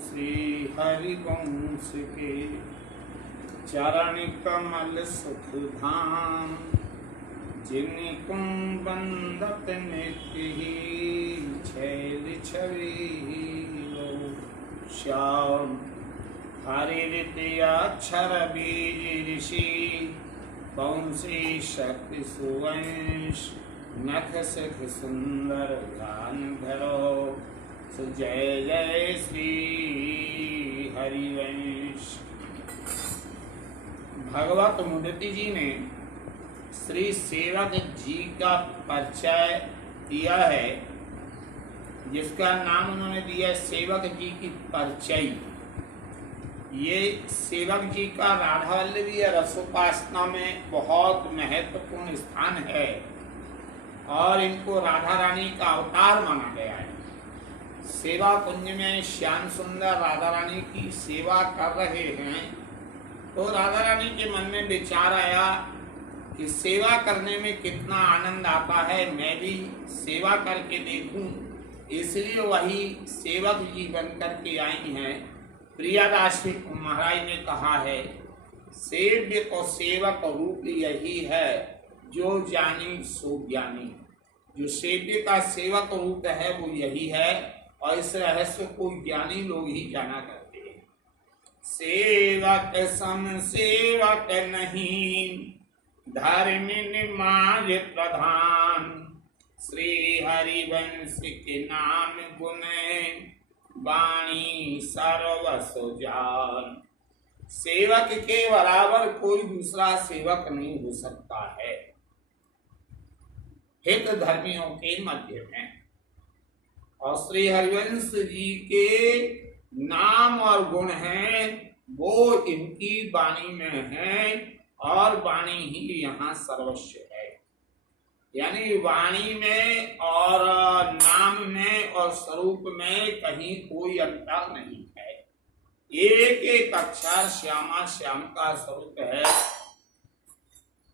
श्री हरिवंश के चरण कमल सुख धाम, जिनको बंदत नित्य ही छैल छवि श्याम। हरित अक्षर बीज ऋषि वंशी शक्ति सुवंश, नख सुख सुंदर गान धरो, जय जय श्री हरिवंश। भगवत मुदती जी ने श्री सेवक जी का परिचय दिया है, जिसका नाम उन्होंने दिया सेवक जी की परिचय। ये सेवक जी का राधा वल्लभी रसोपासना में बहुत महत्वपूर्ण स्थान है और इनको राधा रानी का अवतार माना गया है। सेवा कुंज में श्याम सुंदर राधा रानी की सेवा कर रहे हैं, तो राधा रानी के मन में विचार आया कि सेवा करने में कितना आनंद आता है, मैं भी सेवा करके देखूं। इसलिए वही सेवक जी बन करके आई हैं। प्रियादास महाराज ने कहा है, सेव्य को सेवक रूप यही है, जो जानी सो ज्ञानी। जो सेव्य का सेवक रूप है वो यही है, और इस रहस्य को ज्ञानी लोग ही जाना करते हैं। सेवक सम सेवक नहीं, धर्म निमाज प्रधान, श्री हरिवंश के नाम गुण, वाणी सर्वसो जान। सेवक के बराबर कोई दूसरा सेवक नहीं हो सकता है हित धर्मियों के मध्य में। और श्री हरिवंश जी के नाम और गुण हैं, वो इनकी वाणी में है, और वाणी ही यहाँ सर्वस्व है। यानी वाणी में और नाम में और स्वरूप में कहीं कोई अंतर नहीं है। एक एक अक्षर श्यामा श्याम का स्वरूप है।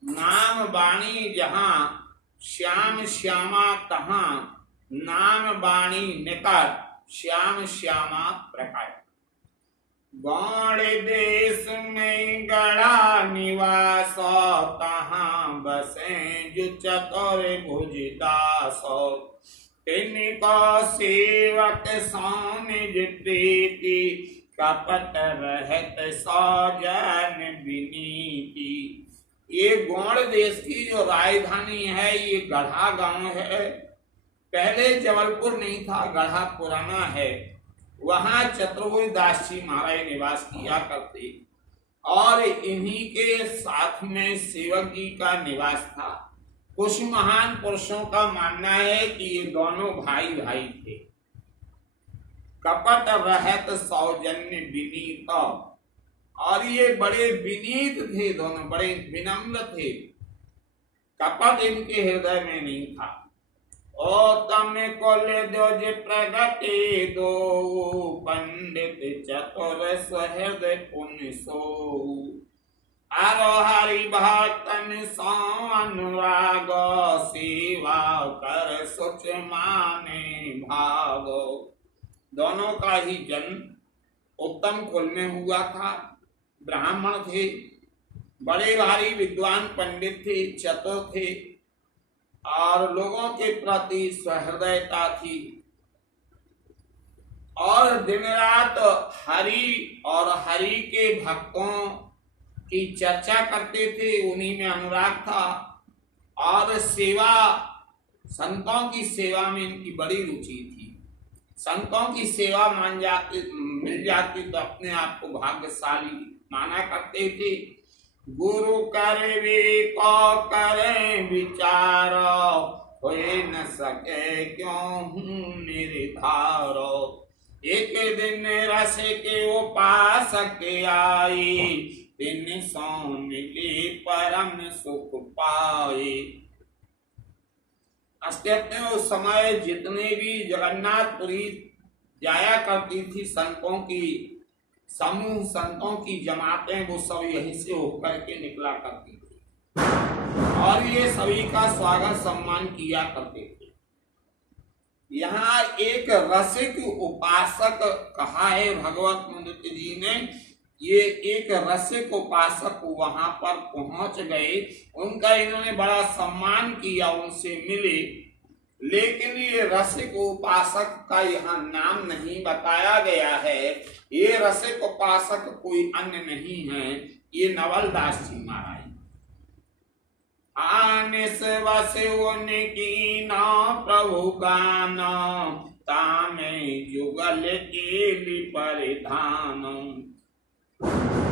नाम वाणी जहाँ श्याम श्यामा तहाँ, नाम वाणी निकट श्याम श्यामा प्रकट। गौड़ देश में गड़ा निवास, तहाँ बसे जो चतुर भुजदास, तिनको सेवक सोनिज प्रीति, कपट रहत सौजन विनीति। ये गौड़ देश की जो राजधानी है, ये गढ़ा गांव है। पहले जबलपुर नहीं था, गढ़ा पुराना है। वहां चतुर्भुज दास जी महाराज निवास किया करते, और इन्हीं के साथ में सेवक जी का निवास था। कुछ महान पुरुषों का मानना है कि ये दोनों भाई भाई थे। कपट रहत सौजन्य विनीत, और ये बड़े विनीत थे, दोनों बड़े विनम्र थे। कपट इनके हृदय में नहीं था। ओ तमे को ले दो जे प्रगटे दो, पंडित चतुर सहृदय पुण्य सो। आरो हरि भक्तन सो अनुराग, सेवा कर सोच माने भाग। दोनों का ही जन्म उत्तम कुल में हुआ था। ब्राह्मण थे, बड़े भारी विद्वान पंडित थे, चतुर थे, और लोगों के प्रति सहृदयता थी। और दिन रात हरि और हरि के भक्तों की चर्चा करते थे, उन्हीं में अनुराग था। और सेवा, संतों की सेवा में इनकी बड़ी रुचि थी। संतों की सेवा मिल जाती तो अपने आप को भाग्यशाली माना करते थे। गुरु करे को करे विचार, होए न सके क्यों निर्धारो। एक दिन रस के उपास के आई, दिन सो मिली परम सुख पाए। उस समय जितने भी जगन्नाथपुरी जाया करती थी संतों की समूह, संतों की जमातें, वो सब यहीं से होकर के निकला करती थी, और ये सभी का स्वागत सम्मान किया करते थे। यहाँ एक रसिक उपासक कहा है भगवत मूर्ति जी ने। ये एक रसिक उपासक वहां पर पहुंच गए, उनका इन्होंने बड़ा सम्मान किया, उनसे मिले, लेकिन ये रसिक उपासक का यहाँ नाम नहीं बताया गया है। ये रसिक उपासक कोई अन्य नहीं है, ये नवलदास जी महाराज। आने से वसे उनकी ना प्रभु गाना, तामे जुगल के परिधान।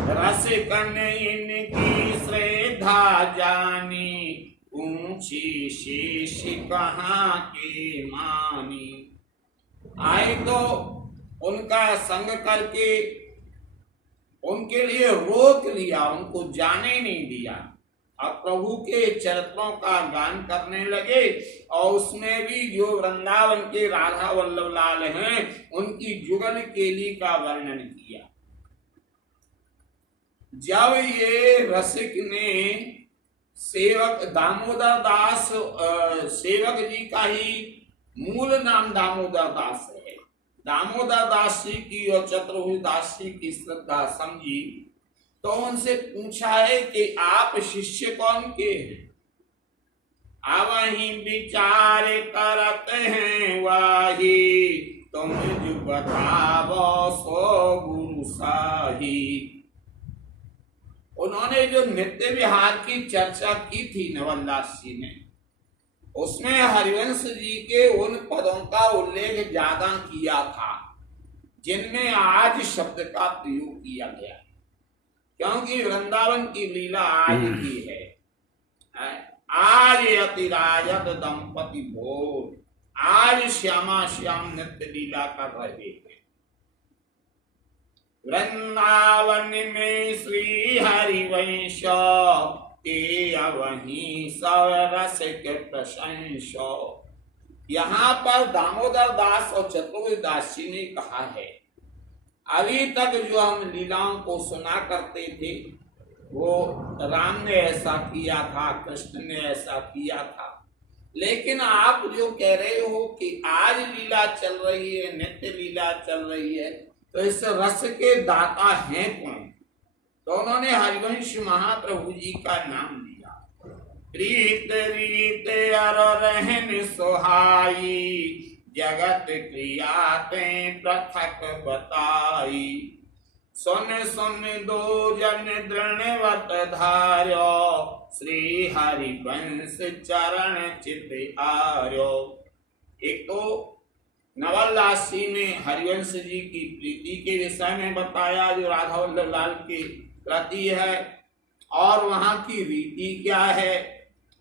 रसिक ने इनकी श्रद्धा जानी, ऊंची शीश कहाँ की मानी। आए तो उनका संग करके उनके लिए रोक लिया, उनको जाने नहीं दिया, और प्रभु के चरित्रों का गान करने लगे। और उसमें भी जो वृंदावन के राधा वल्लभ लाल हैं, उनकी जुगल केली का वर्णन किया। जब ये रसिक ने सेवक दामोदर दास, सेवक जी का ही मूल नाम दामोदर दास है, दामोदर दास जी की और चतुर्भुज दास जी की श्रद्धा समझी, तो उनसे पूछा है कि आप शिष्य कौन के हैं। आवही विचार करते हैं वाही, तुम जो बतावो सो गुरु साही। उन्होंने जो नित्य विहार की चर्चा की थी नवलदास जी ने, उसमें हरिवंश जी के उन पदों का उल्लेख ज्यादा किया था जिनमें आज शब्द का प्रयोग किया गया, क्योंकि वृंदावन की लीला आज की है। आज अतिराजत दंपति भोग, आज श्यामा श्याम नित्य लीला कर रहे हैं। वृंदावन में श्री हरिवंश, ते वहीं सब रस के प्रशंस। यहाँ पर दामोदर दास और चतुर्भुज दास जी ने कहा है, अभी तक जो हम लीलाओं को सुना करते थे, वो राम ने ऐसा किया था, कृष्ण ने ऐसा किया था, लेकिन आप जो कह रहे हो कि आज लीला चल रही है, नित्य लीला चल रही है, तो इस रस के दाता हैं कौन? तो उन्होंने हरिवंश महाप्रभु जी का नाम लिया। प्रीत रीत अर रहन सोहाई, जगत क्रियाते पृथक बताई। सुन सुन दो जन दृढ़वत धार्यो, श्री हरिवंश चरण चित आर्यो। एक तो नवलदास जी ने हरिवंश जी की प्रीति के विषय में बताया, जो राधा वल्लभ लाल की प्रति है, और वहाँ की रीति क्या है,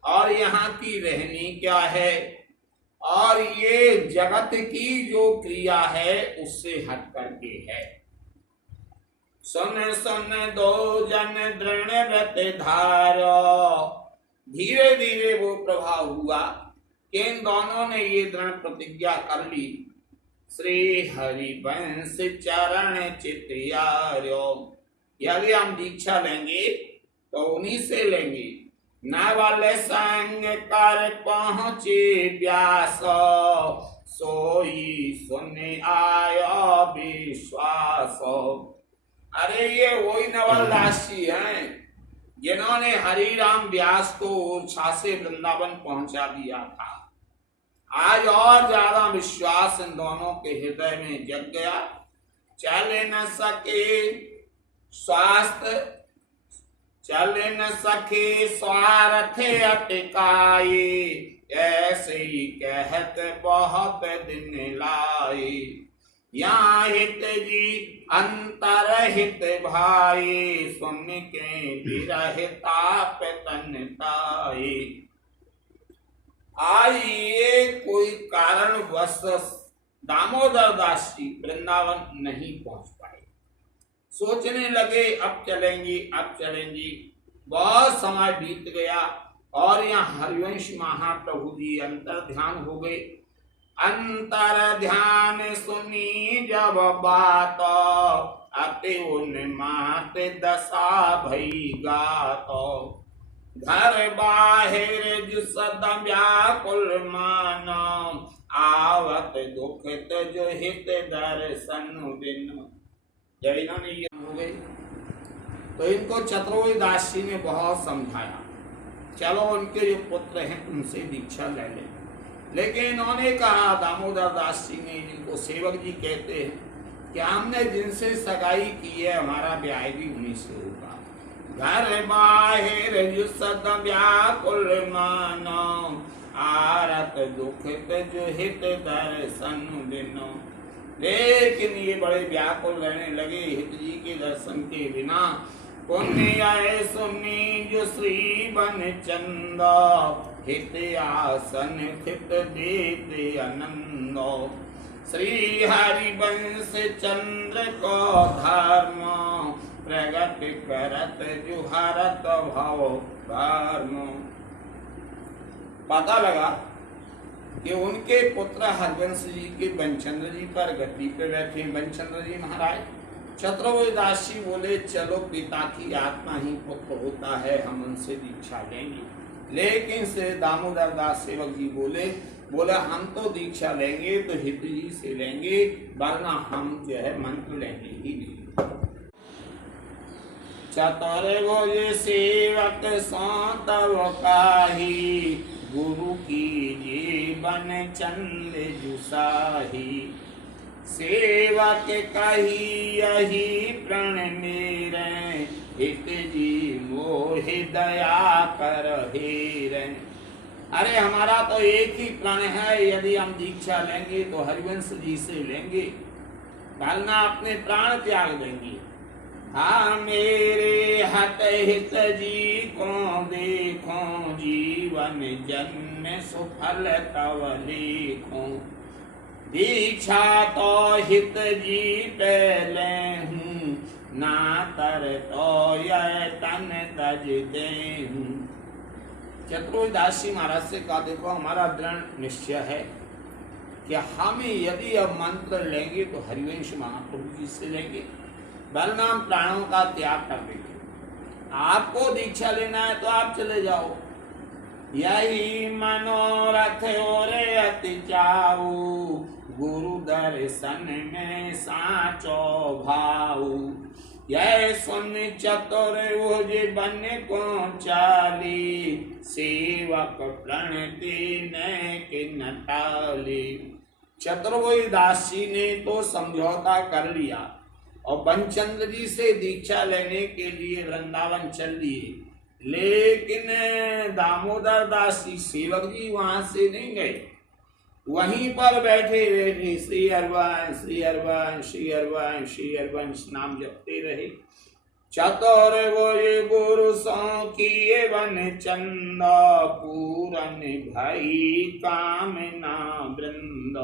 और यहाँ की रहनी क्या है, और ये जगत की जो क्रिया है उससे हट करके है। सुन सुन दो जन दृढ़ व्रत धारो। धीरे धीरे वो प्रभाव हुआ कि इन दोनों ने ये दृढ़ प्रतिज्ञा कर ली, श्री हरिवंश चरण चित्यार्यो। यदि हम दीक्षा लेंगे तो उन्हीं से लेंगे। नवल संग कर पहुँचे व्यास, सोई सुन आयो विश्वास। अरे ये वही नवलदास जी हैं जिन्होंने हरि राम व्यास को ओरछा से वृंदावन पहुंचा दिया था। आज और ज्यादा विश्वास इन दोनों के हृदय में जग गया। चल न सके स्वास्थ्य, चल न सके स्वार्थ अटकाए, ऐसे ही कहत बहुत दिन लाए। यहाँ हित जी अंतर हित भाई, सुन के विरहिताप तन ताई। आज ये कोई कारणवश दामोदर दास जी वृंदावन नहीं पहुंच पाए। सोचने लगे अब चलेंगे, अब चलेंगे। बहुत समय बीत गया और यहाँ हरिवंश महाप्रभु जी अंतर ध्यान हो गए। अंतर ध्यान सुनी जब बात, अति उन्माद दशा भई गात। घर बाहिर सदा व्याकुल मानो, आवत दुखित जो हित दर्शन बिन। जब इन्होंने ये हो गई तो इनको चतुर्वेदी दास जी ने बहुत समझाया, चलो उनके जो पुत्र हैं उनसे दीक्षा ले ले। लेकिन इन्होंने कहा, दामोदर दास जी ने, जिनको सेवक जी कहते हैं, कि हमने जिनसे सगाई की है हमारा ब्याह भी उन्हीं से होगा। घर बाहिर जो सद व्याकुल मानो, आरत दुखित जो हित दर्शन बिनो। लेकिन ये बड़े व्याकुल रहने लगे हित जी के दर्शन के बिना। पुण्य आए सुनी जो श्री बन चंद, हित आसन हित देते आनंद। श्री हरिवंश चंद्र को धर्म, प्रगट करत जुहरत भव धर्म। पता लगा कि उनके पुत्र हरिवंश जी के बनचंद्र जी पर गद्दी पे बैठे बनचंद्र जी महाराज। चतुर्वेदी दास जी बोले, चलो पिता की आत्मा ही पुत्र होता है, हम उनसे दीक्षा लेंगे। लेकिन से दामोदर दास सेवक जी बोले हम तो दीक्षा लेंगे तो हित जी से लेंगे, वरना हम जो है मंत्र लेंगे ही नहीं। चतुर्भुज सेवक सौतव काही, गुरु की जीवन चंद जुसाही। सेवक कही यही प्रण मेरे, हित जी मोहि दया कर हेरे। अरे हमारा तो एक ही प्रण है, यदि हम दीक्षा लेंगे तो हरिवंश जी से लेंगे, वरना अपने प्राण त्याग देंगे। हाँ मेरे हत हित जी को देखो, जीवन जन्म सुफल तव लिखो। दीक्षा तो हित जी पहले हूँ, ना तर तो यह तन तज दे हूँ। चतुर्वेदी दास जी महाराज से कहा, देखो हमारा दृढ़ निश्चय है कि हम यदि अब मंत्र लेंगे तो हरिवंश महाप्रभु जी से लेंगे, वरना हम प्राणों का त्याग कर देंगे। आपको दीक्षा लेना है तो आप चले जाओ, यही मनोरथ और अति चाऊ। गुरु दर्शन में साचो भाऊ, यह सुन चतुर्भुज बन को चाली। सेवक प्रणति न के नटाली। चतुर्भुज दास जी ने तो समझौता कर लिया और बनचंद्र जी से दीक्षा लेने के लिए वृंदावन चल दिए। लेकिन दामोदर दास जी सेवक जी वहां से नहीं गए, वहीं पर बैठे बैठे श्री हरिवंश श्री हरिवंश श्री हरिवंश श्री हरिवंश नाम जपते रहे। चतुर्भुज गुरु सौ किए वन चंद, पूरन भाई कामना वृंद।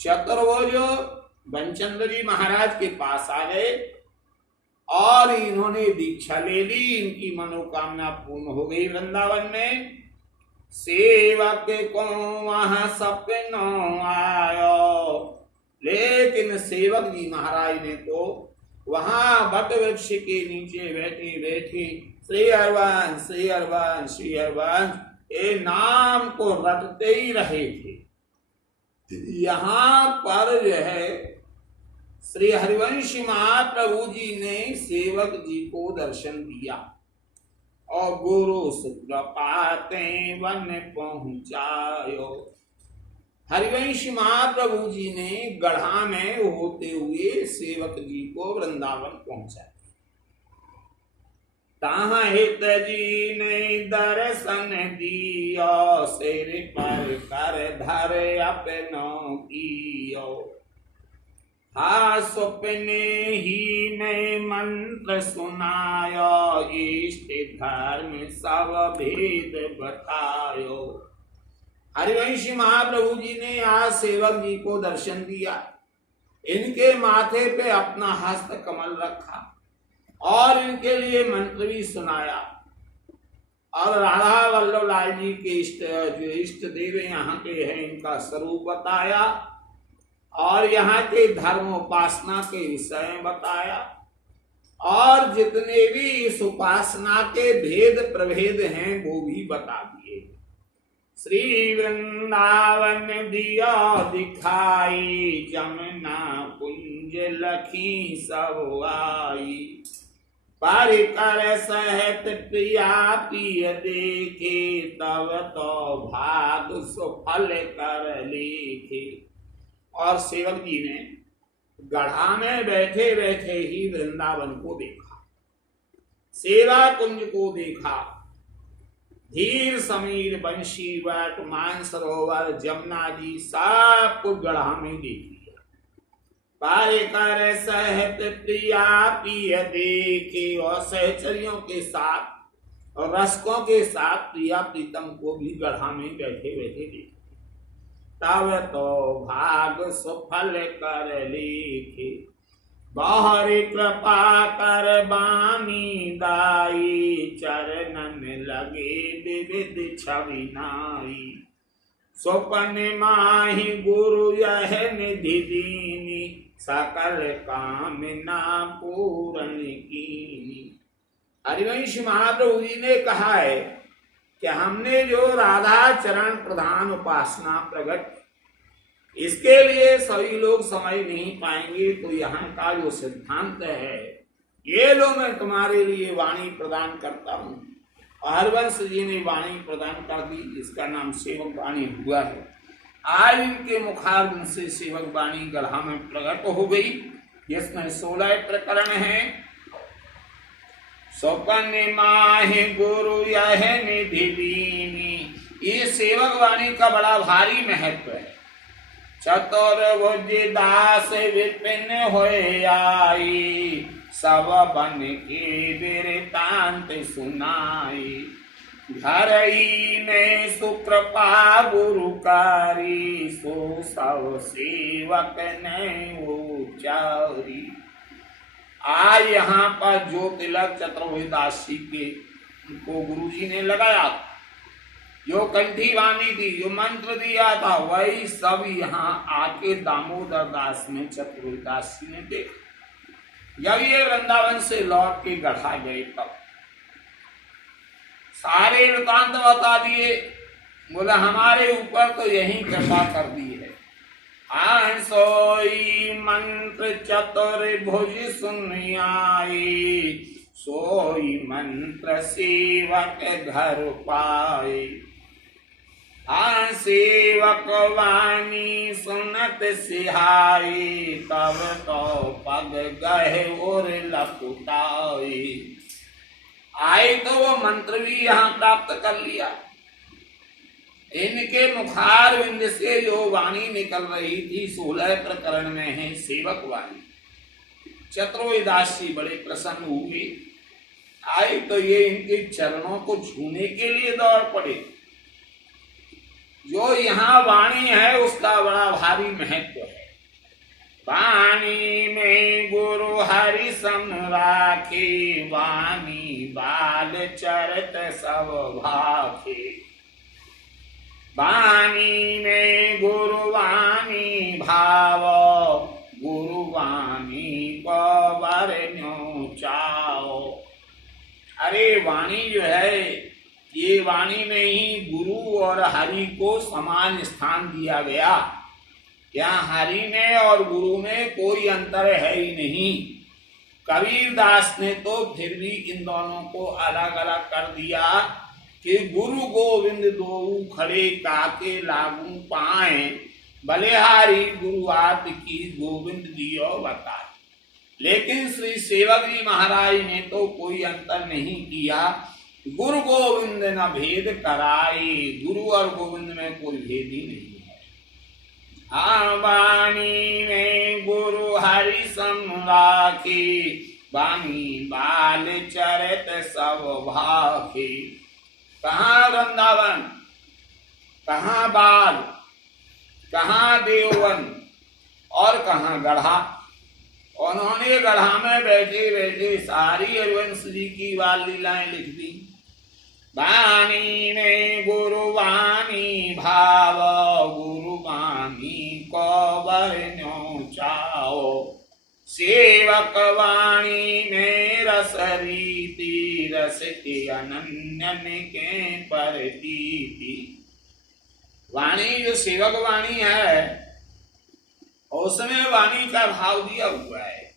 चतुर्भुज बनचंद्र जी महाराज के पास आ गए और इन्होंने दीक्षा ले ली। इनकी मनोकामना पूर्ण हो गई वृंदावन में। सेवक को वहां सपनों आयो, लेकिन सेवक जी महाराज ने तो वहां वट वृक्ष के नीचे बैठे बैठे श्री हरिवंश श्री हरिवंश श्री हरिवंश ये नाम को रटते ही रहे थे। यहाँ पर जो है श्री हरिवंश महाप्रभु जी ने सेवक जी को दर्शन दिया और गुरु शुक्र पाते वन पहुंचायो। हरिवंश महाप्रभु जी ने गढ़ा में होते हुए सेवक जी को वृंदावन पहुंचाया। ताहा हित जी ने दर्शन दियो, सिर पर कर धर अपनो कियो। हा स्वप्ने ही में मंत्र सुनायो, इष्ट धर्म सब भेद बतायो। हरिवंश महाप्रभु जी ने आज सेवक जी को दर्शन दिया, इनके माथे पे अपना हस्त कमल रखा और इनके लिए मंत्र भी सुनाया और राधा वल्लभ लाल जी के जो इष्ट देव यहाँ के हैं इनका स्वरूप बताया और यहाँ के धर्म उपासना के विषय में बताया और जितने भी इस उपासना के भेद प्रभेद हैं वो भी बता दिए। श्री वृंदावन दिया दिखाई, जमुना कुंज लखी सब आई। पर कर सहत प्रिया पिय देखे, तब तो भाग सुफल कर लेखे। और सेवक जी ने गढ़ा में बैठे बैठे ही वृंदावन को देखा, सेवा कुंज को देखा, धीर समीर बंशी वट मानसरोवर जमुना जी सब कुछ गढ़ा में देख लिया। पार कर सहत प्रिया पिय देखे, और सहचरियों के साथ और रसकों के साथ प्रिया प्रीतम को भी गढ़ा में बैठे बैठे देखे। तब तो भाग सुफल कर लेखे, बाहरी कृपा कर बानी दाई, चरणन लगे विविध छवि नाई। स्वपन माहि गुरु यह निधि दीनी, सकल कामना पूर्ण कीनी। हरिवंश महाप्रभु जी ने कहा है कि हमने जो राधा चरण प्रधान उपासना प्रकट, इसके लिए सभी लोग समझ नहीं पाएंगे। तो यहाँ का जो सिद्धांत है, ये लो मैं तुम्हारे लिए वाणी प्रदान करता हूँ। हरवंश जी ने वाणी प्रदान कर दी, इसका नाम सेवक वाणी हुआ है। आज इनके मुखारबिंद से सेवक वाणी गढ़ा में प्रकट हो गई, जिसमें 16 प्रकरण हैं। स्वपन माहि गुरु यह निधि दीनी, ये सेवक वाणी का बड़ा भारी महत्व है। चतुर्भुज दास विपिन होए आई, सब बन के वृतांत सुनाई। घर ही में सुकृपा गुरुकारी, सो सब सेवक ने उचारी। आज यहाँ पर जो तिलक चतुर्भुज दास जी के को गुरु जी ने लगाया, जो कंठी बांधी थी, जो मंत्र दिया था, वही सब यहाँ आके दामोदर दास में चतुर्भुज दास जी ने देखा। जब ये वृंदावन से लौट के गढ़ा गए, तब सारे वृतांत बता दिए। बोले हमारे ऊपर तो यही कृपा कर दी है। सोई मंत्र चतुर्भुज सुन आई, सोई मंत्र सेवक घर पाए। सेवक वाणी सुनत सिहाई, तब तो पग गए और लपुटाए। आए तो वो मंत्र भी यहाँ प्राप्त कर लिया। इनके मुखारविंद से जो वाणी निकल रही थी 16 प्रकरण में है सेवक वाणी। चतुर्भुज दास जी बड़े प्रसन्न हुए। आए तो ये इनके चरणों को छूने के लिए दौड़ पड़े। जो यहाँ वाणी है उसका बड़ा भारी महत्व है। वाणी में गुरु हरि सम राखे, वाणी बाल चरित सब भाखे। वाणी में गुरु वाणी भाव, गुरु वाणी को वरन्यो चाओ। अरे वाणी जो है, ये वाणी में ही गुरु और हरि को समान स्थान दिया गया। यहाँ हरि में और गुरु में कोई अंतर है ही नहीं। कबीर दास ने तो फिर भी इन दोनों को अलग अलग कर दिया कि गुरु गोविंद दो खड़े काके लागू पाए, बलिहारी गुरुआत की गोविंद दियो बताए। लेकिन श्री सेवक जी महाराज ने तो कोई अंतर नहीं किया। गुरु गोविंद न भेद कराई, गुरु और गोविंद में कोई भेद ही नहीं है। वाणी में गुरु हरि सम राखे, वाणी बाल चरित सब भाखे। कहाँ वृंदावन, कहाँ बाल, कहाँ देववन और कहाँ गढ़ा। उन्होंने गढ़ा में बैठे बैठे सारी हरिवंश जी की बाल लीलाएं लिख दी। वाणी में गुरु वाणी भाव, गुरु वाणी को वरन्यो चाओ। सेवक वाणी में रस रीति, रस के अनन्यन के परतीति। वाणी जो सेवक वाणी है उसमें वाणी का भाव दिया हुआ है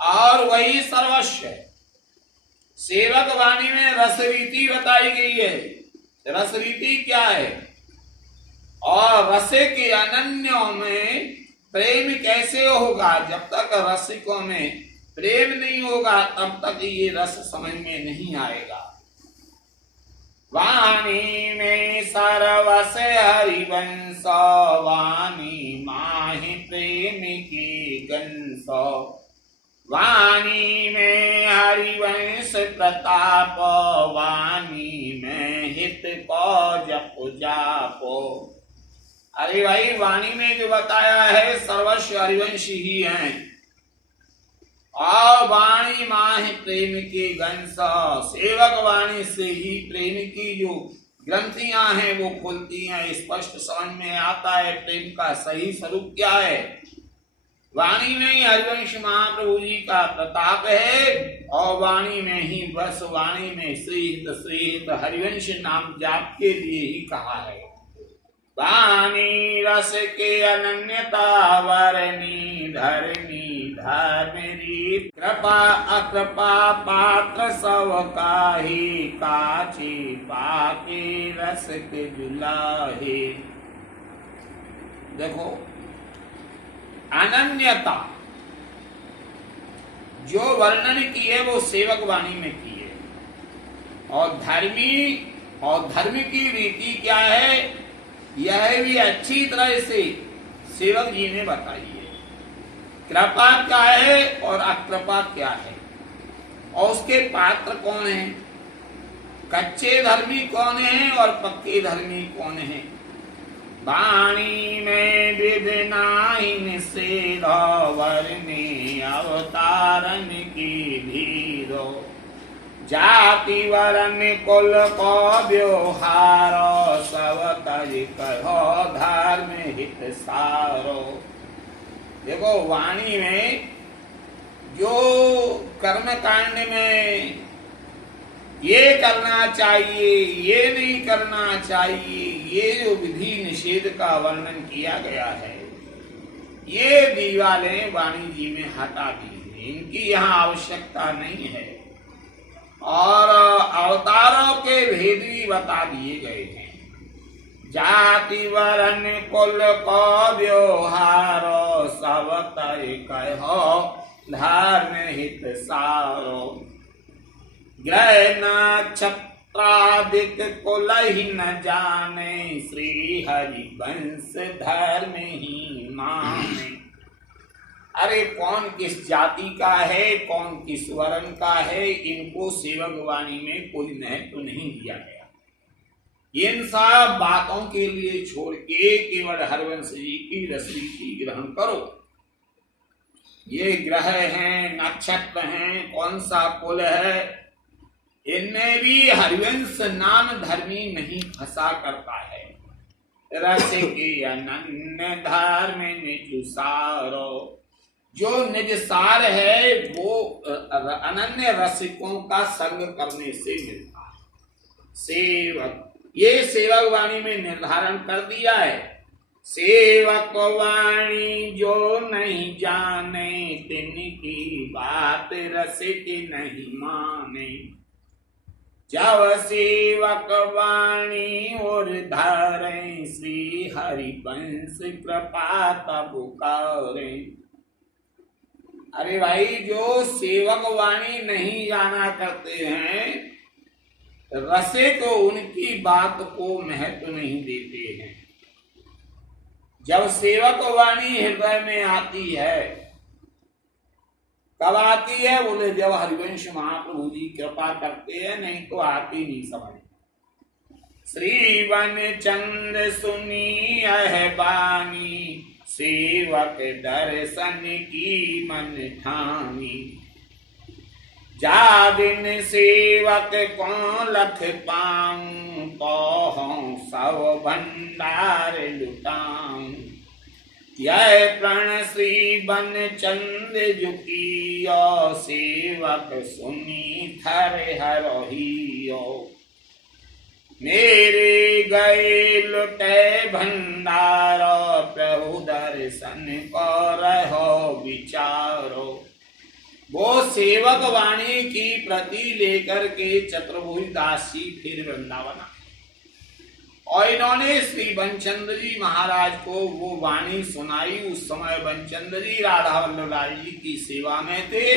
और वही सर्वस्व है। सेवक वाणी में रस रीति बताई गई है। रस रीति क्या है और रस के अनन्यों में प्रेम कैसे होगा? जब तक रसिकों में प्रेम नहीं होगा तब तक ये रस समझ में नहीं आएगा। वाणी में सर्वस हरिवंश, वाणी माहि प्रेम की गंस। वाणी में हरिवंश प्रताप, वाणी में हित को जप जापो। अरे भाई, वाणी में जो बताया है सर्वस्व हरिवंश ही है और वाणी माहि प्रेम के गंस। सेवक वाणी से ही प्रेम की जो ग्रंथियां हैं वो खुलती हैं, स्पष्ट समझ में आता है प्रेम का सही स्वरूप क्या है। वाणी में ही हरिवंश महाप्रभु जी का प्रताप है और वाणी में ही बस वाणी में श्रीहित हरिवंश नाम जाप के लिए ही कहा है। वाणी रस के अनन्यता वरनी धरनी धर्मरी, कृपा अकृपा पात्र सब काही, काची पाके रस के जुलाहे। देखो, अनन्यता जो वर्णन की है वो सेवक वाणी में की है और धर्म की रीति क्या है यह भी अच्छी तरह से सेवक जी ने बताई है। कृपा क्या है और अकृपा क्या है और उसके पात्र कौन हैं, कच्चे धर्मी कौन हैं और पक्के धर्मी कौन हैं। वाणी में विध नाहि निषेध, वर्णी अवतारण की धीरो। जाति वर्ण कुल को व्यवहार, सब तज कहो धर्म हित सारो। देखो, वाणी में जो कर्म कांड में ये करना चाहिए ये नहीं करना चाहिए, ये जो विधि निषेध का वर्णन किया गया है ये दीवारें वाणी जी में हटा दी है, इनकी यहाँ आवश्यकता नहीं है और अवतारों के भेद भी बता दिए गए हैं। जाति वर्ण कुल को व्यवहार, सब तय कहो धर्म हित सारो। ग्रह नक्षत्रादिक कुल ही न जाने, श्री हरि वंश धर्म ही माने। अरे कौन किस जाति का है कौन किस वर्ण का है, इनको सेवक वाणी में कोई महत्व नहीं दिया गया। इन सब बातों के लिए छोड़ के केवल हरवंश जी की रसरीति ग्रहण करो। ये ग्रह हैं, नक्षत्र हैं, कौन सा कुल है, इनमें भी हरिवंश नाम धर्मी नहीं फंसा करता है। रस के अनन्य धर्म निज सारो, जो निज सार है वो अनन्य रसिकों का संग करने से मिलता है। सेवक, ये सेवक वाणी में निर्धारण कर दिया है। सेवक वाणी जो नहीं जाने, तिनकी बात रसिक नहीं माने। जब सेवक वाणी और धारे, श्री हरि वंश कृपा तब करे। अरे भाई, जो सेवक वाणी नहीं जाना करते हैं, रसिक उनकी बात को महत्व नहीं देते हैं। जब सेवक वाणी हृदय में आती है, कब आती है? बोले जब हरिवंश महाप्रभु जी कृपा करते हैं, नहीं तो आती नहीं समझ। श्रीवन चंद्र सुनी है बानी, सेवक दर्शन की मन ठानी। जा दिन सेवक को लख पाऊं, तो सब भंडार लुटाऊं। यह प्रण श्री बन चंद झुकियो, सेवक सुनी थर हरहियो। मेरे गए लुटे भंडारो, प्रभु दर्शन करहो विचारो। वो सेवक वाणी की प्रति लेकर के चतुर्भुज दास जी फिर वृंदावन आए और इन्होंने श्री बंचंद्र जी महाराज को वो वाणी सुनाई। उस समय बंचंद्र जी राधा वल्लभ लाल जी की सेवा में थे।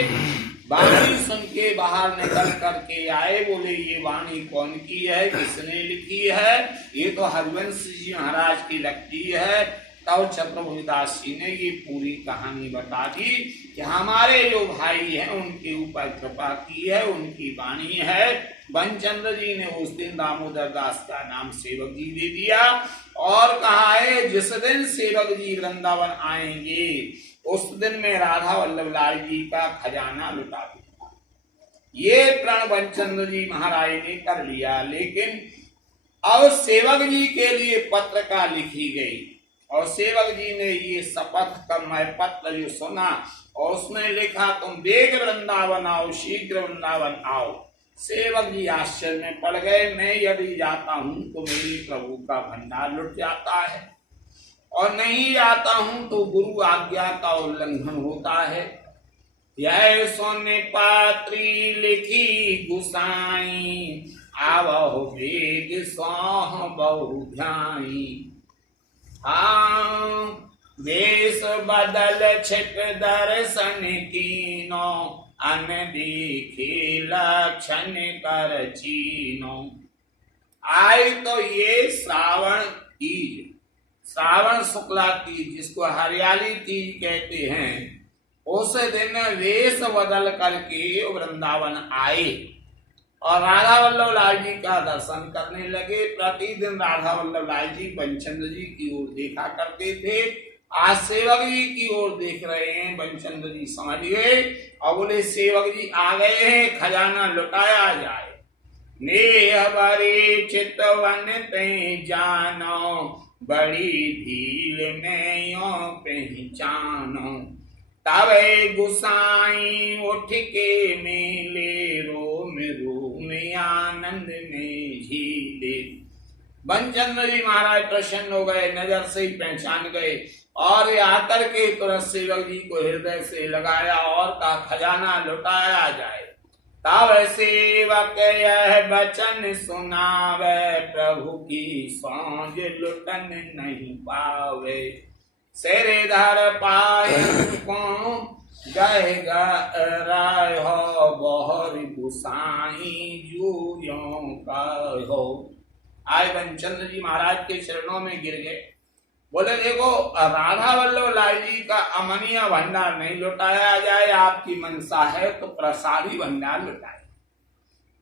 वाणी सुन के बाहर निकल करके आए, बोले ये वाणी कौन की है, किसने लिखी है? ये तो हरिवंश जी महाराज की लगती है। तब चतुर्भुज दास जी ने ये पूरी कहानी बता दी कि हमारे जो भाई हैं उनके ऊपर कृपा की है, उनकी वाणी है। बंचंद्र जी ने उस दिन दामोदर दास का नाम सेवक जी दे दिया और कहा है जिस दिन सेवक जी वृंदावन आएंगे उस दिन में राधा वल्लभ लाल जी का खजाना लुटा दूंगा। ये प्रण बंचंद्र जी महाराज ने कर लिया। लेकिन अब सेवक जी के लिए पत्रिका लिखी गई और सेवक जी ने ये शपथ का पत्र जो सुना और उसमें लिखा तुम वेग वृंदावन आओ, शीघ्र वृंदावन आओ। सेवक जी आश्चर्य में पड़ गए। मैं यदि जाता हूं तो मेरे प्रभु का भंडार लुट जाता है और नहीं जाता हूं तो गुरु आज्ञा का उल्लंघन होता है। यह सोने पात्री लिखी गुसाई, आवहो वेग सोह बहु ध्याई। हाँ वेश बदल छिप दर्शन कीनो, अन देखे लक्षण कर चीनो। आए तो ये श्रावण तीज, श्रावण शुक्ला तीज जिसको हरियाली तीज कहते हैं, उस दिन वेश बदल करके वृंदावन आए और राधा वल्लभ लाल जी का दर्शन करने लगे। प्रतिदिन राधा वल्लभ लाल जी बंचंद्र जी की ओर देखा करते थे। आज सेवक जी की ओर देख रहे हैं। बंचंद्र जी समझ गए और बोले सेवक जी आ गए हैं, खजाना लुटाया जाए। नेह बरे चितवन ते जानो, बड़ी भील नयो पहचानो। तवे गुसाई उठ के मेले, रोम रोम आनंद में झीले। बंचंद्र जी महाराज प्रसन्न हो गए, नजर से ही पहचान गए और आकर के तुरंत सेवक जी को हृदय से लगाया और का खजाना लुटाया जाए। तब सेवक यह वचन सुनावे, प्रभु की सांझ लुटन नहीं पावे। सिर धर पाए को गए राय हो, बहर गुसाई जूयों का हो। आए बंचंद्र जी महाराज के चरणों में गिर गए। बोले देखो राधा वल्लभ लाल जी का अमनिया भंडार नहीं लुटाया जाए, आपकी मनसा है तो प्रसादी भंडार लुटाए।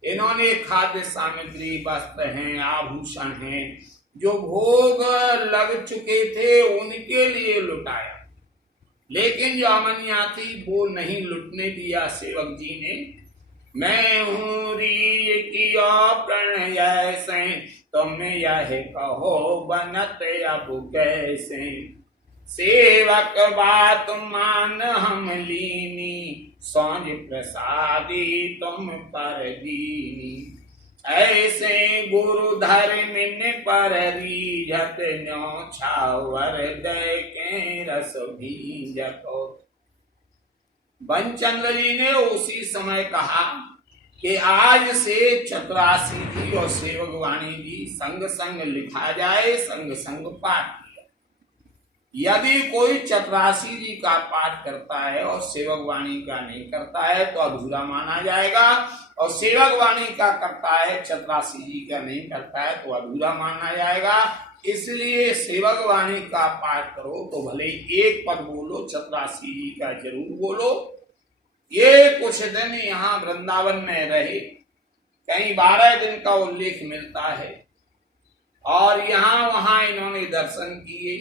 इन्होंने खाद्य सामग्री, वस्त्र हैं, आभूषण हैं, जो भोग लग चुके थे उनके लिए लुटाया। लेकिन जो अमनिया थी वो नहीं लुटने दिया सेवक जी ने। मैं हूँ री किया प्रणय से, तुम यह कहो बनत अब कैसे। सेवक बात मान हम लीनी, सौंज प्रसादी तुम पर दीनी। ऐसे गुरु धर्म पर रीझत, न्यो छावर दे के रस भीजको। बंचंद्र जी ने उसी समय कहा कि आज से चतुरासी जी और सेवक वाणी जी संग संग लिखा जाए, संग संग पाठ किया। यदि कोई चतुरासी जी का पाठ करता है और सेवक वाणी का नहीं करता है तो अधूरा माना जाएगा, और सेवक वाणी का करता है चतुरासी जी का नहीं करता है तो अधूरा माना जाएगा। इसलिए सेवक वाणी का पाठ करो तो भले एक पद बोलो, चतुरासी जी का जरूर बोलो। ये कुछ दिन यहाँ वृंदावन में रहे, कहीं 12 दिन का उल्लेख मिलता है और यहाँ वहां इन्होंने दर्शन किए।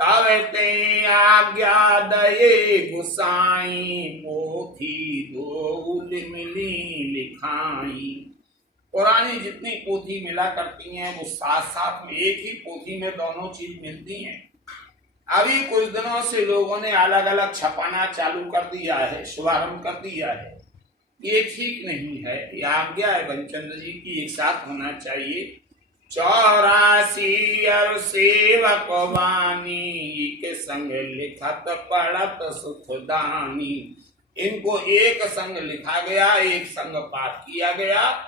तब ते आज्ञा दये गुसाई, पोथी दो मिली लिखाई। पुरानी जितनी पोथी मिला करती हैं वो साथ साथ में एक ही पोथी में दोनों चीज मिलती हैं। अभी कुछ दिनों से लोगों ने अलग अलग छपाना चालू कर दिया है, शुभारंभ कर दिया है। ये ठीक नहीं है। ये आज्ञा है बंचंद्र जी की, एक साथ होना चाहिए। 84 और सेवक वानी के संग लिखत पढ़त सुखदानी। इनको एक संग लिखा गया, एक संग पाठ किया गया।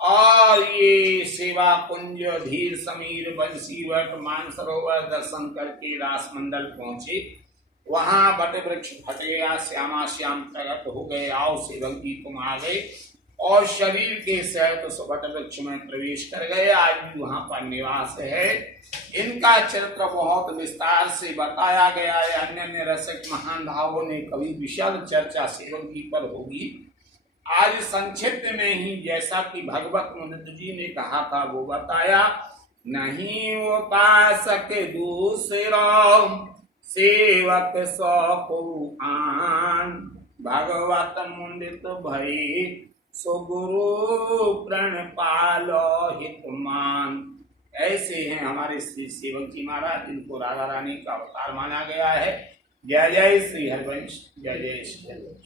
और ये सेवा कुंज धीर समीर बंसीवट मानसरोवर दर्शन करके रास मंडल पहुंचे। वहां बट वृक्ष फट गया, श्यामा श्याम प्रकट हो गए, आओ सेवक जी तुम आ गए, और शरीर के सहित उस बट वृक्ष में प्रवेश कर गए। आज भी वहां पर निवास है। इनका चरित्र बहुत विस्तार से बताया गया है। अन्य अन्य रसिक महान भावों ने कभी विशाल चर्चा सेवक जी पर होगी। आज संक्षिप्त में ही जैसा कि भगवत मुनित जी ने कहा था वो बताया। नहीं उपासक दूसरा सेवक सौ को आन, भगवत मुनित भई सो गुरु प्रण पालो हितमान। ऐसे हैं हमारे श्री सेवक जी महाराज, जिनको राधा रानी का अवतार माना गया है। जय जय श्री हरिवंश, जय जय श्री हरिवंश।